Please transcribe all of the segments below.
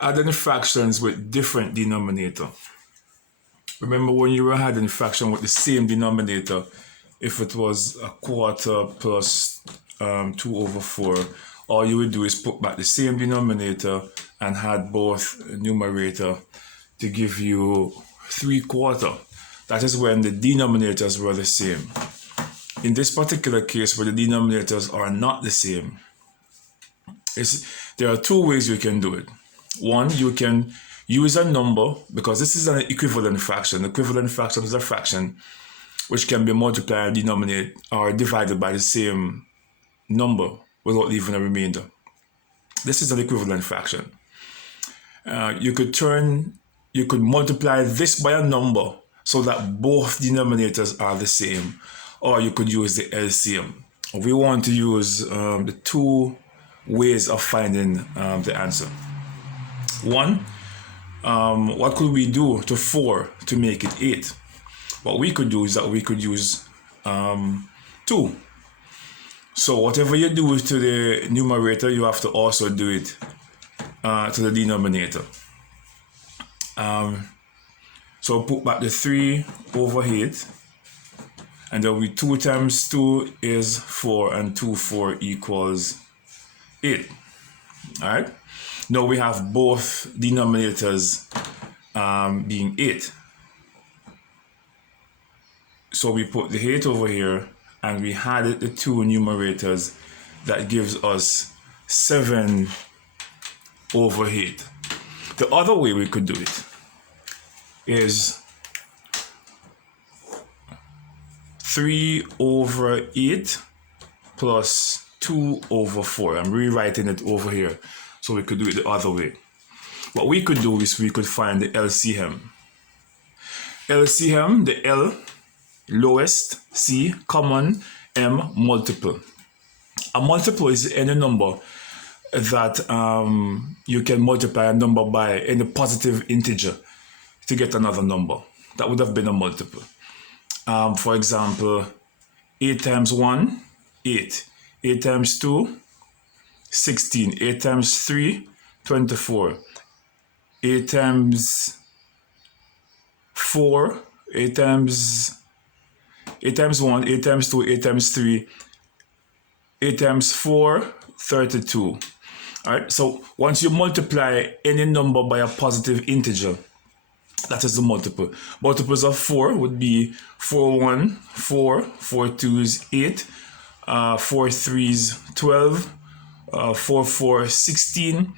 Add any fractions with different denominator. Remember when you were adding fraction with the same denominator, if it was a quarter plus 2 over 4, all you would do is put back the same denominator and add both numerator to give you 3/4. That is when the denominators were the same. In this particular case, where the denominators are not the same, there are two ways you can do it. One, you can use a number, because this is an equivalent fraction. Equivalent fraction is a fraction which can be multiplied, denominated, or divided by the same number without leaving a remainder. This is an equivalent fraction. You could multiply this by a number so that both denominators are the same, or you could use the LCM. We want to use the two ways of finding the answer. One, what could we do to 4 to make it 8? What we could do is that we could use 2. So whatever you do to the numerator, you have to also do it to the denominator. So put back the 3 over 8, and then 2 times 2 is 4, and 2, 4 equals 8. All right. Now we have both denominators being 8. So we put the 8 over here, and we added the two numerators. That gives us 7 over 8. The other way we could do it is 3 over 8 plus 2 over 4. I'm rewriting it over here, so we could do it the other way. What we could do is we could find the LCM. LCM, the L, lowest, C, common, M, multiple. A multiple is any number that you can multiply a number by any positive integer to get another number. That would have been a multiple. For example, 8 times 1, 8. 8 times 2, 16. 8 times 3, 24. 8 times 4, 8 times 1, 8 times 2, 8 times 3, 8 times 4, 32. All right, so once you multiply any number by a positive integer, that is the multiple. Multiples of 4 would be 4 1, 4, 4 2s 8, 4 3s 12, 4 4 16,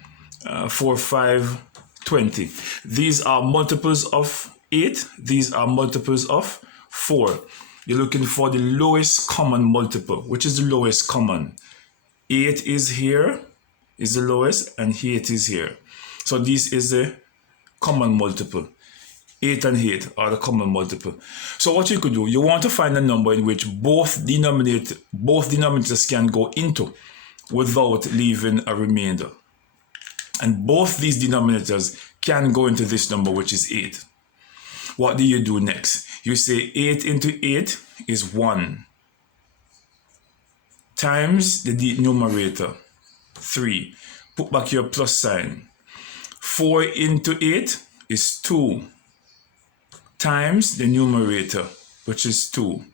4 5 20. These are multiples of 8. These are multiples of 4. You're looking for the lowest common multiple. Which is the lowest common? 8 is here, is the lowest, and 8 is here. So this is the common multiple. 8 and 8 are the common multiple. So what you could do, you want to find a number in which both denominators can go into without leaving a remainder. And both these denominators can go into this number, which is 8. What do you do next? You say 8 into 8 is 1 times the numerator, 3. Put back your plus sign. 4 into 8 is 2 times the numerator, which is 2.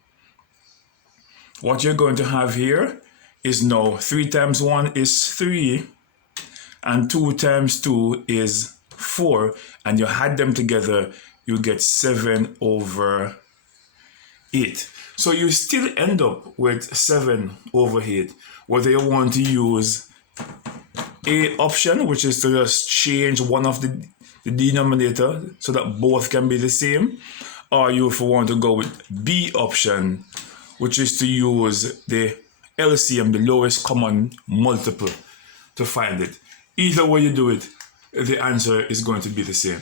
What you're going to have here is now 3 times 1 is 3, and 2 times 2 is 4, and you add them together, you get 7 over 8. So you still end up with 7 over 8, whether you want to use A option, which is to just change one of the denominator so that both can be the same, or you want to go with B option, which is to use the LCM, the lowest common multiple, to find it. Either way you do it, the answer is going to be the same.